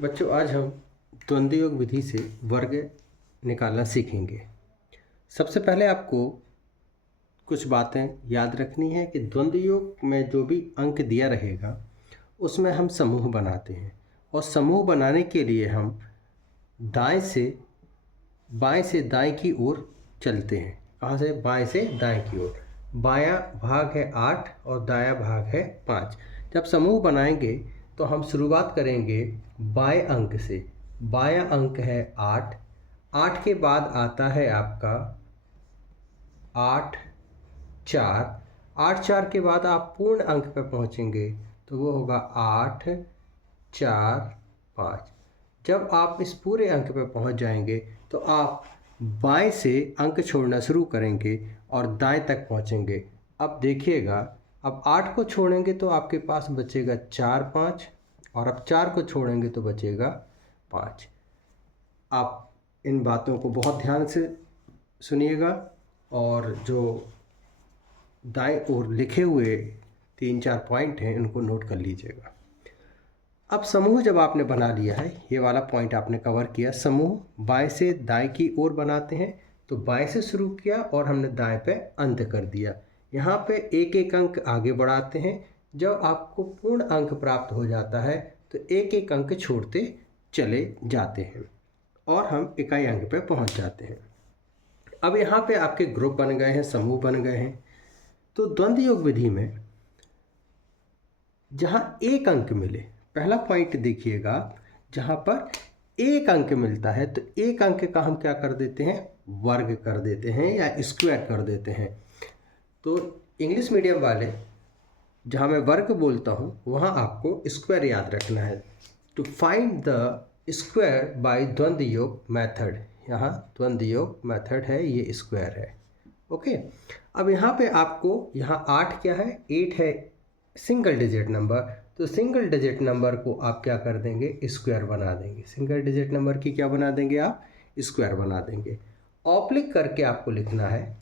बच्चों, आज हम द्वंद्व योग विधि से वर्ग निकालना सीखेंगे। सबसे पहले आपको कुछ बातें याद रखनी है कि द्वंद्व योग में जो भी अंक दिया रहेगा उसमें हम समूह बनाते हैं, और समूह बनाने के लिए हम दाएं से बाएं से दाएं की ओर चलते हैं। कहाँ से? बाएं से दाएं की ओर। बायां भाग है 8 और दायां भाग है 5। जब समूह बनाएंगे तो हम शुरुआत करेंगे बाएं अंक से। बायां अंक है 8। 8 के बाद आता है आपका 8 4। 8 4 के बाद आप पूर्ण अंक पर पहुंचेंगे तो वो होगा 8 4 5। जब आप इस पूरे अंक पर पहुंच जाएंगे तो आप बाएं से अंक छोड़ना शुरू करेंगे और दाएं तक पहुंचेंगे। अब देखिएगा, अब 8 को छोड़ेंगे तो आपके पास बचेगा 4 5, और अब 4 को छोड़ेंगे तो बचेगा 5। आप इन बातों को बहुत ध्यान से सुनिएगा, और जो दाएं ओर लिखे हुए 3-4 पॉइंट हैं उनको नोट कर लीजिएगा। अब समूह जब आपने बना लिया है, ये वाला पॉइंट आपने कवर किया, समूह बाएं से दाएं की ओर बनाते हैं। तो बाएं से शुरू किया और हमने दाएं पे अंत कर दिया। यहाँ पे एक एक अंक आगे बढ़ाते हैं। जब आपको पूर्ण अंक प्राप्त हो जाता है तो एक एक अंक छोड़ते चले जाते हैं और हम इकाई अंक पे पहुँच जाते हैं। अब यहाँ पे आपके ग्रुप बन गए हैं, समूह बन गए हैं। तो द्वंद्व योग विधि में जहाँ एक अंक मिले, पहला पॉइंट देखिएगा, जहाँ पर एक अंक मिलता है तो एक अंक का हम क्या कर देते हैं? वर्ग कर देते हैं या स्क्वायर कर देते हैं। तो इंग्लिश मीडियम वाले, जहाँ मैं वर्ग बोलता हूँ, वहाँ आपको स्क्वायर याद रखना है। To find the square by Dwandwa Yoga method, यहाँ द्वंद्व योग मेथड है, ये स्क्वायर है। ओके। अब यहाँ पे आपको, यहाँ 8 क्या है? 8 है सिंगल डिजिट नंबर। तो सिंगल डिजिट नंबर को आप क्या कर देंगे? स्क्वायर बना देंगे। सिंगल डिजिट नंबर की क्या बना देंगे आप? स्क्वायर बना देंगे। ऑप्लिक करके आपको लिखना है।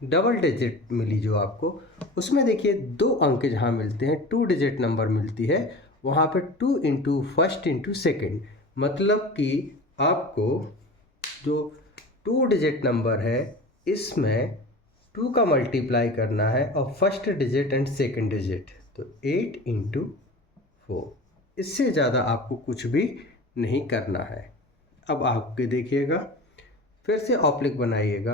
डबल डिजिट मिली जो आपको, उसमें देखिए 2 अंक जहाँ मिलते हैं, 2 डिजिट नंबर मिलती है, वहाँ पे 2 इंटू फर्स्ट इंटू सेकेंड, मतलब कि आपको जो 2 डिजिट नंबर है इसमें 2 का मल्टीप्लाई करना है और first digit and second digit, तो 8 इंटू 4। इससे ज़्यादा आपको कुछ भी नहीं करना है। अब आपके देखिएगा, फिर से ऑप्लिक बनाइएगा।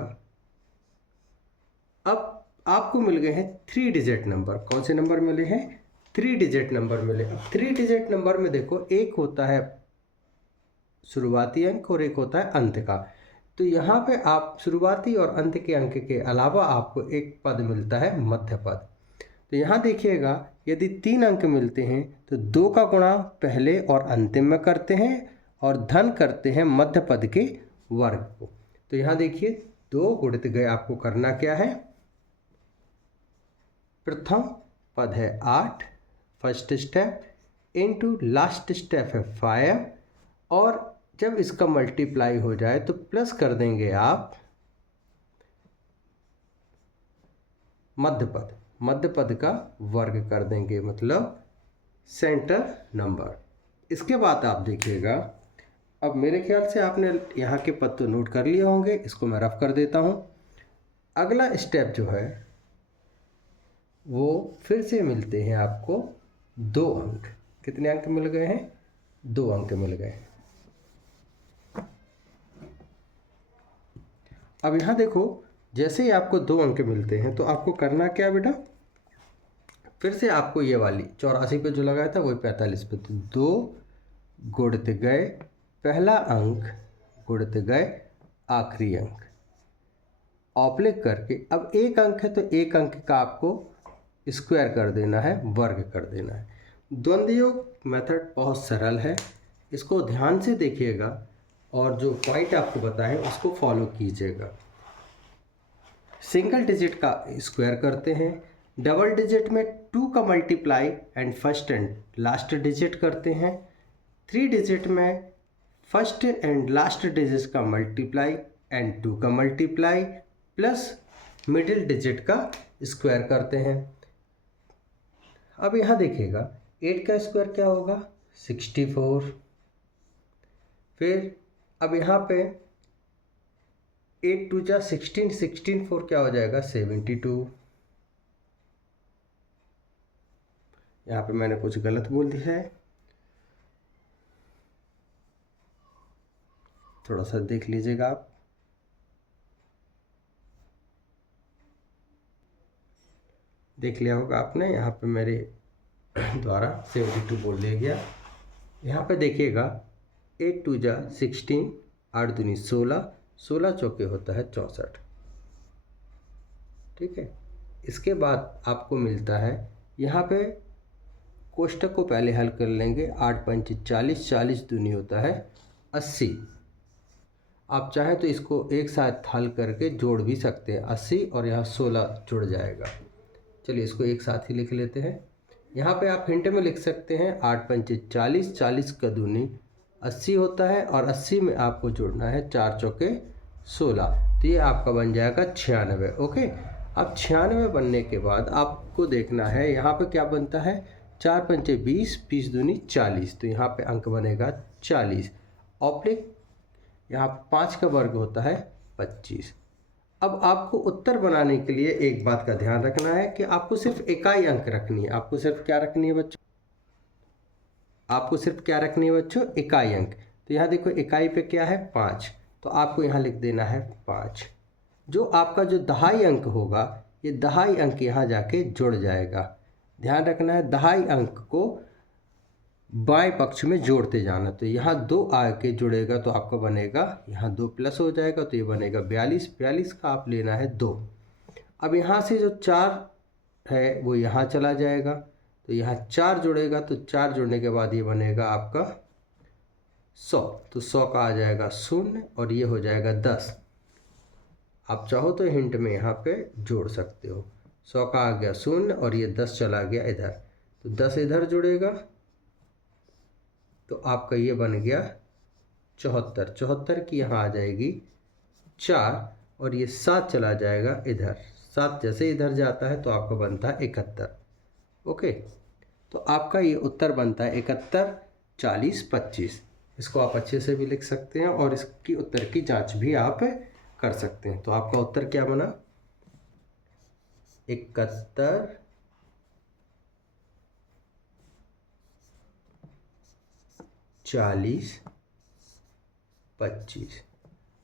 अब आपको मिल गए हैं 3 डिजिट नंबर। कौन से नंबर मिले हैं? 3 डिजिट नंबर मिले। अब 3 डिजिट नंबर में देखो, एक होता है शुरुआती अंक और एक होता है अंत का। तो यहाँ पे आप शुरुआती और अंत के अंक के अलावा आपको एक पद मिलता है, मध्य पद। तो यहाँ देखिएगा, यदि 3 अंक मिलते हैं तो 2 का गुणा पहले और अंतिम में करते हैं और धन करते हैं मध्य पद के वर्ग को। तो यहाँ देखिए 2 गुणित गए, आपको करना क्या है? प्रथम पद है 8, first step, into last step है 5, और जब इसका मल्टीप्लाई हो जाए तो प्लस कर देंगे आप मध्य पद का वर्ग कर देंगे, मतलब सेंटर नंबर। इसके बाद आप देखिएगा, अब मेरे ख्याल से आपने यहाँ के पद तो नोट कर लिए होंगे, इसको मैं रफ कर देता हूँ। अगला स्टेप जो है वो फिर से मिलते हैं आपको 2 अंक। कितने अंक मिल गए हैं? 2 अंक मिल गए हैं। अब यहाँ देखो, जैसे ही आपको 2 अंक मिलते हैं तो आपको करना क्या बेटा? फिर से आपको ये वाली 84 पे जो लगाया था वही 45 पे, तो 2 गुणित गए पहला अंक गुणित गए आखिरी अंक, ऑप्लिक करके। अब एक अंक है तो एक अंक का आपको स्क्वायर कर देना है, वर्ग कर देना है। द्वंद्व योग मेथड बहुत सरल है, इसको ध्यान से देखिएगा और जो पॉइंट आपको बताएं उसको फॉलो कीजिएगा। सिंगल डिजिट का स्क्वायर करते हैं, डबल डिजिट में 2 का multiply and first and last digit करते हैं, 3 डिजिट में फर्स्ट एंड लास्ट डिजिट का मल्टीप्लाई एंड 2 का मल्टीप्लाई प्लस मिडिल डिजिट का स्क्वायर करते हैं। अब यहाँ देखिएगा 8 का स्क्वायर क्या होगा? 64। फिर अब यहाँ पे 8 2 जा 16, 16 4 क्या हो जाएगा 72। यहाँ पे मैंने कुछ गलत बोल दिया है, थोड़ा सा देख लीजिएगा आप। देख लिया होगा आपने, यहाँ पे मेरे द्वारा 72 बोल दिया गया। यहाँ पे देखिएगा 8 2 जा 16, 8 दूनी 16, 16 चौके होता है 64। ठीक है, इसके बाद आपको मिलता है यहाँ पे कोष्टक को पहले हल कर लेंगे। 8 पंच 40, 40 दूनी होता है 80। आप चाहें तो इसको एक साथ हल करके जोड़ भी सकते हैं, 80 और यहाँ 16 जुड़ जाएगा। चलिए इसको एक साथ ही लिख लेते हैं। यहाँ पे आप हिंट में लिख सकते हैं 8 पंच 40, 40 का दूनी 80 होता है और 80 में आपको जोड़ना है 4 चौके 16, तो ये आपका बन जाएगा 96। ओके, अब 96 बनने के बाद आपको देखना है यहाँ पे क्या बनता है। 4 पंचे 20, 20 दूनी 40, तो यहाँ पे अंक बनेगा 40। ऑप्लिक यहाँ 5 का वर्ग होता है 25। अब आपको उत्तर बनाने के लिए एक बात का ध्यान रखना है कि आपको सिर्फ इकाई अंक रखनी है। आपको सिर्फ क्या रखनी है बच्चों, आपको सिर्फ क्या रखनी है बच्चों, इकाई अंक। तो यहाँ देखो इकाई पे क्या है 5, तो आपको यहाँ लिख देना है 5। जो आपका जो दहाई अंक होगा, ये दहाई अंक यहाँ जाके जुड़ जाएगा। ध्यान रखना है दहाई अंक को बाएं पक्ष में जोड़ते जाना। तो यहाँ 2 आके जुड़ेगा तो आपका बनेगा, यहाँ 2 प्लस हो जाएगा तो ये बनेगा 42। 42 का आप लेना है 2। अब यहाँ से जो 4 है वो यहाँ चला जाएगा, तो यहाँ 4 जुड़ेगा, तो 4 जुड़ने के बाद ये बनेगा आपका 100। तो 100 का आ जाएगा 0 और ये हो जाएगा 10। आप चाहो तो हिंट में यहाँ पे जोड़ सकते हो। 100 का आ गया 0 और ये 10 चला गया इधर, तो 10 इधर जुड़ेगा, तो आपका ये बन गया 74। 74 की यहाँ आ जाएगी 4 और ये 7 चला जाएगा इधर। 7 जैसे इधर जाता है तो आपका बनता है 71। ओके, तो आपका ये उत्तर बनता है 71, 40, 25। इसको आप अच्छे से भी लिख सकते हैं और इसकी उत्तर की जांच भी आप कर सकते हैं। तो आपका उत्तर क्या बना 71, 40, 25।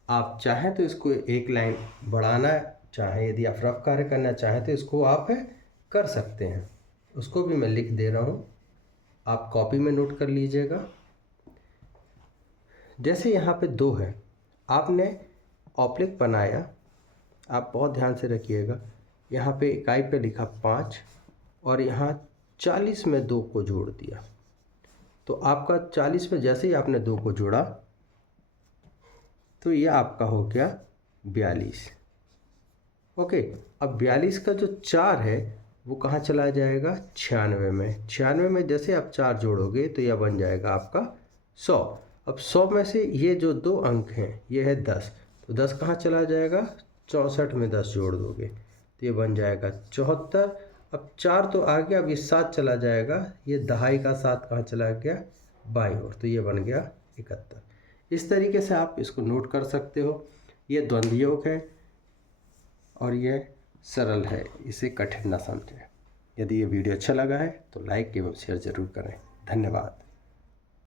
आप चाहें तो इसको एक लाइन बढ़ाना चाहें, यदि आप रफ कार्य करना चाहें तो इसको आप कर सकते हैं। उसको भी मैं लिख दे रहा हूँ, आप कॉपी में नोट कर लीजिएगा। जैसे यहाँ पे 2 है, आपने ऑप्लिक बनाया, आप बहुत ध्यान से रखिएगा। यहाँ पे इकाई पे लिखा 5 और यहाँ 40 में 2 को जोड़ दिया, तो आपका 40 में जैसे ही आपने 2 को जोड़ा तो ये आपका हो गया 42। ओके, अब 42 का जो 4 है वो कहाँ चला जाएगा 96 में। 96 में जैसे आप 4 जोड़ोगे तो यह बन जाएगा आपका 100। अब 100 में से ये जो 2 अंक हैं ये है 10, तो 10 कहाँ चला जाएगा 64 में 10 जोड़ दोगे तो ये बन जाएगा 74। अब 4 तो आ गया, अब ये 7 चला जाएगा, ये दहाई का 7 कहाँ चला गया बाईं ओर, तो ये बन गया 71। इस तरीके से आप इसको नोट कर सकते हो। ये द्वंद्व योग है और ये सरल है, इसे कठिन ना समझें। यदि ये वीडियो अच्छा लगा है तो लाइक एवं शेयर ज़रूर करें। धन्यवाद।